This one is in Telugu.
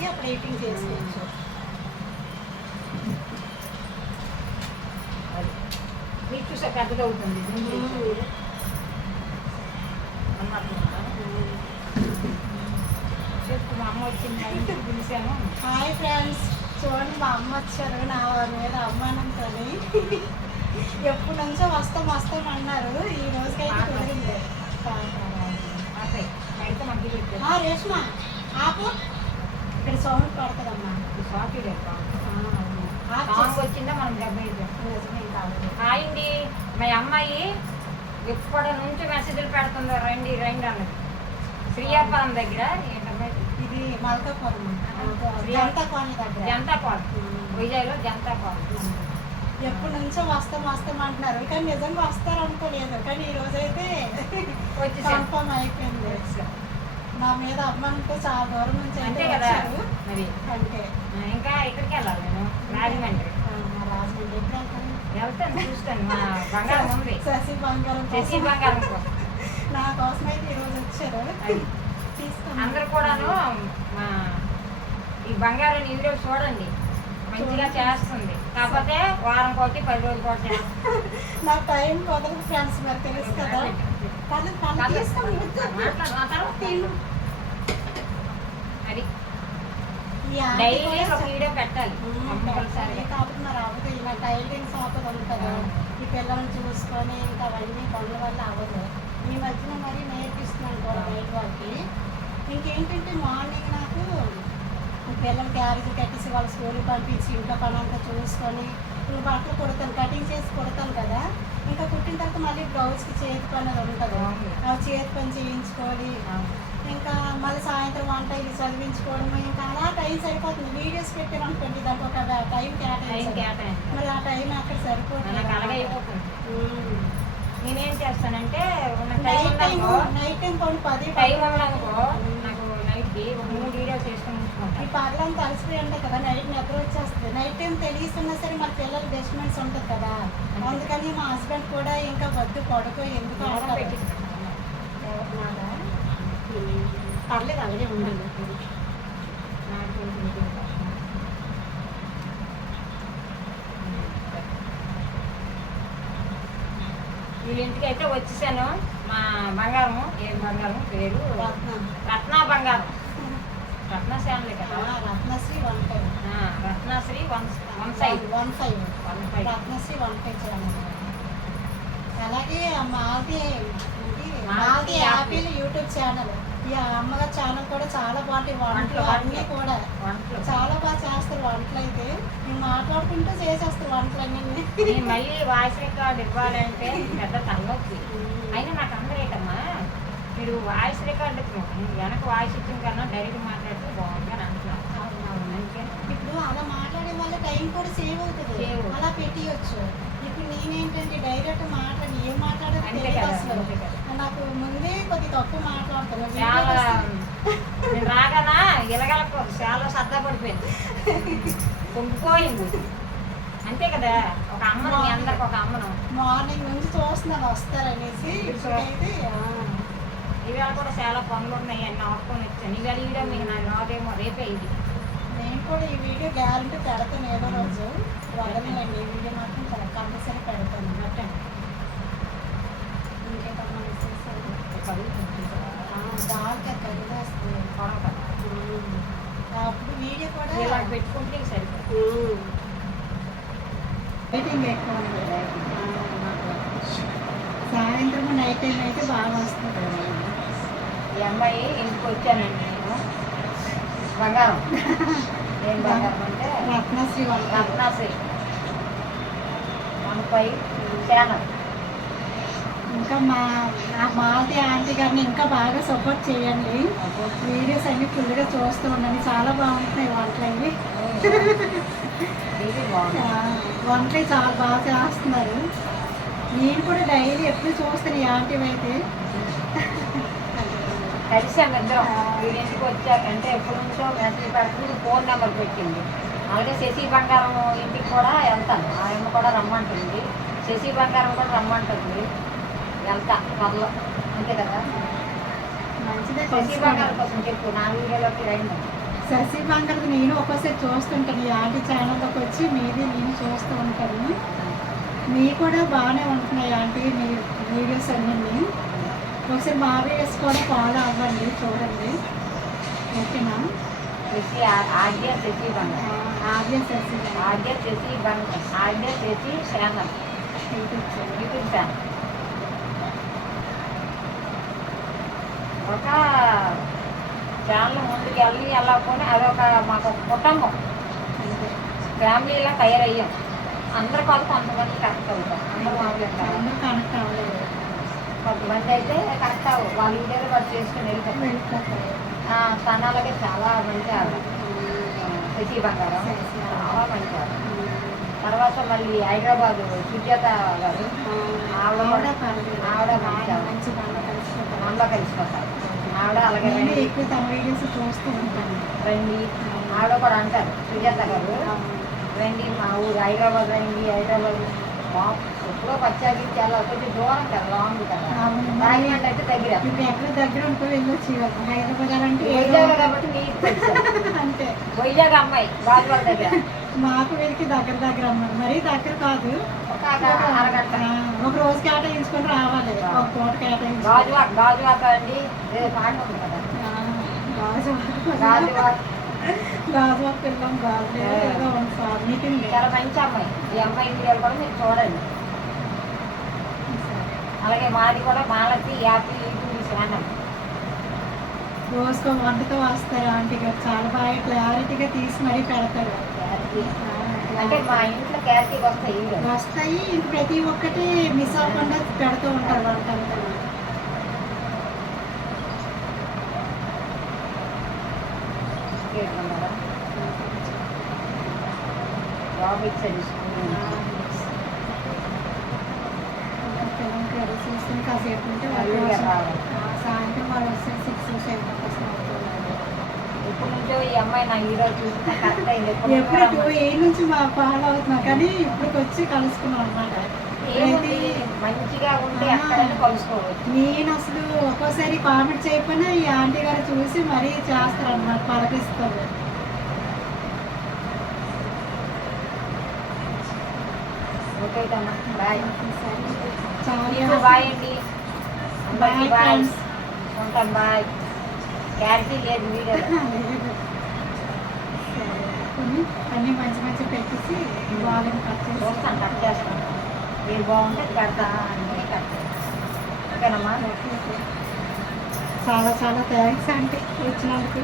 చేసి అప్పుడు చేసుకోవచ్చు. అది. మీకు చూసా పెద్దగా అవుతుంది. చెప్పు మా అమ్మ వచ్చింది ఇంటికి పిలిచాను. Hi friends. చూడండి మా అమ్మ వచ్చారు. నా మీద అమ్మానంతో ఎప్పటి నుంచో వస్తాం వస్తాం అన్నారు. ఈ రోజుకైతే కుదిరింది. రేష్మ. ఆపు. ఇక్కడ సౌండ్ పడుతుందమ్మా. ఆపు సాంగ్ వచ్చిందా? మనం డెబ్బై. హాయ్ అండి మా అమ్మాయి ఎప్పటి నుంచి మెసేజ్లు పెడుతుందో రండి రండి అన్నది. శ్రీయాపురం దగ్గర ఇది? మల్కాపురం. జనతా కాలనీ దగ్గర. జనతా పాల్ విజయలో జనతా పాల్ ఎప్పటి నుంచో వస్తాం వస్తాం అంటున్నారు. కానీ నిజంగా వస్తారు అనుకోలేదు. కానీ ఈ రోజు అయితే కన్ఫర్మ్ అయిపోయింది. నా మీద అమ్మానంటే చాలా దూరం నుంచి ఆ, ఇంకా ఇక్కడికి వెళ్ళాలి నేను. రాజమండ్రి. వెళ్తాను? చూస్తాను. మా బంగారం ఉంది. శశి బంగారం శశి. బంగారం కోసం. నా కోసం అయితే ఈరోజు వచ్చారు. అది. తీసుకున్నాను. అందరు కూడాను మా ఈ బంగారం ఇందులో చూడండి. మంచిగా చేస్తుంది. కాకపోతే వారం కోటి పది రోజులు కోటి. నా టైం కుదరదు ఫ్రెండ్స్ మరి తెలుసు కదా. తర్వాత తిను. అది ఈ ఆంటీ డైలీ ఒక వీడియో పెట్టాలి. కంపల్సరీగా కాబట్టి మరి అవ్వదు ఇలా టైలరింగ్ షాప్ ఉంది కదా ఈ పిల్లల్ని చూసుకొని ఇంకా అవన్నీ పనుల వల్ల అవ్వదు. ఈ మధ్యన మరి నేర్పిస్తున్నాను కూడా బయట వాళ్ళకి. ఇంకేంటంటే మార్నింగ్ నాకు పిల్లలు క్యారేజ్ కట్టేసి వాళ్ళ స్కూల్కి పంపించి ఇంట్లో పని అంతా చూసుకొని ఇంకా బట్టలు కుడతాను కటింగ్ చేసి కుడతాను కదా. ఇంకా కుట్టిన తర్వాత మళ్ళీ బ్లౌజ్కి చేతి పని అది ఉంటుంది. ఆ చేతి పని చేయించుకోవాలి ఇంకా మళ్ళీ సాయంత్రం వంట ఇది చదివించుకోవడం ఇంకా అలా టైం సరిపోతుంది. వీడియోస్ పెట్టాను అనుకోండి దానికి ఒక టైం కేటాయించాలి. మరి ఆ టైం అక్కడ సరిపోతుంది. నేనేం చేస్తానంటే నైట్ టైం నైట్ టైం కొన్ని పది టైం ఉందనుకో నాకు ఒక మూడు వీడియోస్ చేసుకొని ఈ పగలంతా అలసిపోయి ఉంటాయి కదా నైట్ నిద్ర వచ్చేస్తుంది. నైట్ టైం తెలియస్తున్నా సరే మరి పిల్లలు బెస్ట్మెంట్స్ ఉంటుంది కదా. అందుకని మా హస్బెండ్ కూడా ఇంకా వద్దు పడుకో ఎందుకు మోడం పర్లేదు అలాగే ఉండండి నాకు కొంచెం ఇది కష్టం. వీళ్ళ ఇంటికి అయితే వచ్చేసాను. మా బంగారం ఏం బంగారం పేరు? రత్నం. బంగారం. రత్నశాలే కదా? Ratnasri one five. Ratnasri one one side one five. One five. Ratnasri one five. అలాగే మాది మాది యాపిల్. YouTube channel. ఈ అమ్మగారి ఛానల్ కూడా చాలా బాగుంటాయి వంటలు అన్నీ. కూడా. వంటలు. చాలా బాగా చేస్తారు వంటలు అయితే. మేము మాట్లాడుకుంటూ చేసేస్తారు వంటలు అన్నీ నేను మళ్ళీ వాయిస్ రికార్డ్ ఇవ్వాలంటే పెద్ద తలనొప్పి. అయినా నాకు అందరేటమ్మా మీరు వాయిస్ రికార్డ్ వెనక వాయిస్ ఇచ్చిన కన్నా డైరెక్ట్ మాట్లాడితే బాగుంది అని అంటున్నాను. ఇప్పుడు అలా మాట్లాడే వల్ల టైం కూడా సేవ్ అవుతుంది. అలా పెట్టియచ్చు. నేనేంటంటే డైరెక్ట్ మాట్లాడి ఏం కదా. నాకు ముందే కొద్ది తక్కువ మాట్లాడుతాను చాలా రాగానా? ఇలగలపోదు చాలా సరదా పడిపోయింది. పొంగిపోయింది అంతే కదా ఒక అమ్మను మీ అందరికి ఒక అమ్మను. మార్నింగ్ నుంచి చూస్తున్నాను వస్తారనేసి ఆ, ఇవాళ కూడా చాలా పనులు ఉన్నాయి అన్ని ఆడుకొని వచ్చాను. ఇవాళ వీడియో మీకు నాకు రాదేమో రేపే ఇది. నేను కూడా ఈ వీడియో గ్యారంటీ పెడతాను ఏదో రోజు. వదలండి ఈ వీడియో మాత్రం చాలా కంపల్సరీ పెడతాను బాగా. అప్పుడు వీడియో కూడా ఇలా పెట్టుకుంటే సరిపోతుంది ఎక్కువ. ఆ, సాయంత్రం నైట్ టైం అయితే బాగా వస్తుంది ఈ అమ్మాయి ఇంటికి వచ్చానండి నేను బంగారం ఏం బంగారం అంటే రత్నశ్రీ రత్నాశ్రీ ఛానల్ ఇంకా మా నా మాది ఆంటీ గారిని ఇంకా బాగా సపోర్ట్ చేయండి. వీడియోస్ అన్ని ఫుల్గా చూస్తూ ఉండండి. చాలా బాగుంటున్నాయి వంటలు అవి. వంటలు చాలా బాగా చేస్తున్నారు. నేను కూడా డైలీ ఎప్పుడు చూస్తాను ఈ ఆంటీ అయితే కలిసాం ఇద్దరం వీడి ఇంటికి వచ్చాక అంటే ఎప్పటి నుంచో మెసేజ్ పెడుతుంది ఫోన్ నెంబర్ పెట్టింది. అలాగే శశి బంగారం ఇంటికి కూడా వెళ్తాను. ఆయన కూడా రమ్మంటుంది. శశి బంగారం కూడా రమ్మంటుంది. వెళ్తా త్వరలో. అంతే కదా? మంచిదే శశి బంగారం కోసం చెప్పు. నా వీడియోలోకి రండి. శశి బంగారు నేను ఒక్కోసారి చూస్తుంటాను ఈ ఆంటీ ఛానల్లోకి వచ్చి మీది నేను చూస్తూ ఉంటాను. మీ కూడా బాగానే ఉంటున్నాయి ఆంటీ మీ వీడియోస్ అన్నీ. ఒకసారి మా వీడియోస్ కూడా ఫాలో అవ్వండి చూడండి. ఓకేనా? శశి ఆద్య శశి బంగారం ఆద్య శశి ఆద్య శశి బంగారం Aadya Sasi channel YouTube channel. ఒక ఛానల్ ముందుకు వెళ్ళి వెళ్ళకపోతే అదొక మాకు ఒక కుటుంబం. ఫ్యామిలీలా తయారయ్యాం. అందరు కాదు కొంతమంది కరెక్ట్ అవుతాం. అందరూ కనెక్ట్ అవ్వలేదు. కొంతమంది అయితే కరెక్ట్ అవ్వు వాళ్ళ ఇంటికి వాళ్ళు చేసుకుని వెళ్ళిపోతాం అలాగే చాలా మంచి ఆవిడ శశి బంగారం. చాలా మంచి ఆవిడ తర్వాత మళ్ళీ హైదరాబాద్ సుజాత గారు. ఆవిడ ఆవిడ కూడా పర్లేదు. ఆవిడ మంచి బాగా కలిసిపోతారు. మనలో కలిసిపోతారు. ఆవిడ అలాగే ఎక్కువ తమ వీడియోస్ చూస్తూ ఉంటాను. రండి. ఆవిడ కూడా అంటారు. సుజాత గారు. రండి మా ఊరు హైదరాబాద్ రండి. హైదరాబాద్ మా ఎప్పుడో పచ్చాకి చాలా కొంచెం దూరం కదా లాంగ్ కదా. రాజమండ్రి అయితే దగ్గర. ఇప్పుడు ఎక్కడ దగ్గర ఉంటూ వెళ్ళొచ్చు. హైదరాబాద్ అంటే వైజాగ్ కాబట్టి మీకు అంతే. వైజాగ్ అమ్మాయి గాజువాల దగ్గర. మాకు వీరికి దగ్గర దగ్గర అన్నమాట మరీ దగ్గర కాదు. ఒక రోజు కేటాయించుకొని రావాలి. ఒక పూట కేటాయించుకొని. గాజువాక అండి. పాట ఉంది కదా. గాజువాక. పిల్లం గాజు ఏదో ఉంది సార్. మీటింగ్ చాలా మంచి అమ్మాయి. ఈ అమ్మాయి కూడా మీరు చూడండి. అలాగే మాది కూడా మాలతి యాపీ యూట్యూబ్ ఛానల్ రోజుకో వంటతో వస్తారు ఆంటీ గారు. చాలా బాగా క్లారిటీగా తీసి మరీ పెడతారు. అంటే మా ఇంట్లో క్యారటీ వస్తాయి. వస్తాయి. ఇంక ప్రతి ఒక్కటి మిస్ అవ్వకుండా పెడుతూ ఉంటారు వంటంతా కేట్టుకున్నారా? జాబ్ కర్రీ చేసుకుని కాసేపు ఉంటే వాళ్ళు సాయంత్రం వాళ్ళు వస్తే సిక్స్ సెవెన్ ఎప్పుడు టూ అమ్మాయి. ఏ నుంచి మా ఫాలో అవుతున్నాం కానీ ఇప్పుడు వచ్చి కలుసుకున్నాం అనమాట నేను అసలు ఒక్కోసారి కామెంట్ చేయకపోయినా ఈ ఆంటీ గారు చూసి మరీ చేస్తారు అనమాట పలకరిస్తారు. Okay bye. మీకు బాయ్ అండి క్యారిటీ లేదు అన్ని మంచి మంచి పెట్టేసి వాళ్ళని కట్ చేసి చూస్తాను కట్ చేస్తాను మీరు బాగుంటే కడతా అన్నీ కట్ ఓకేనమ్మా? చాలా చాలా థ్యాంక్స్ అంటే వచ్చినందుకు.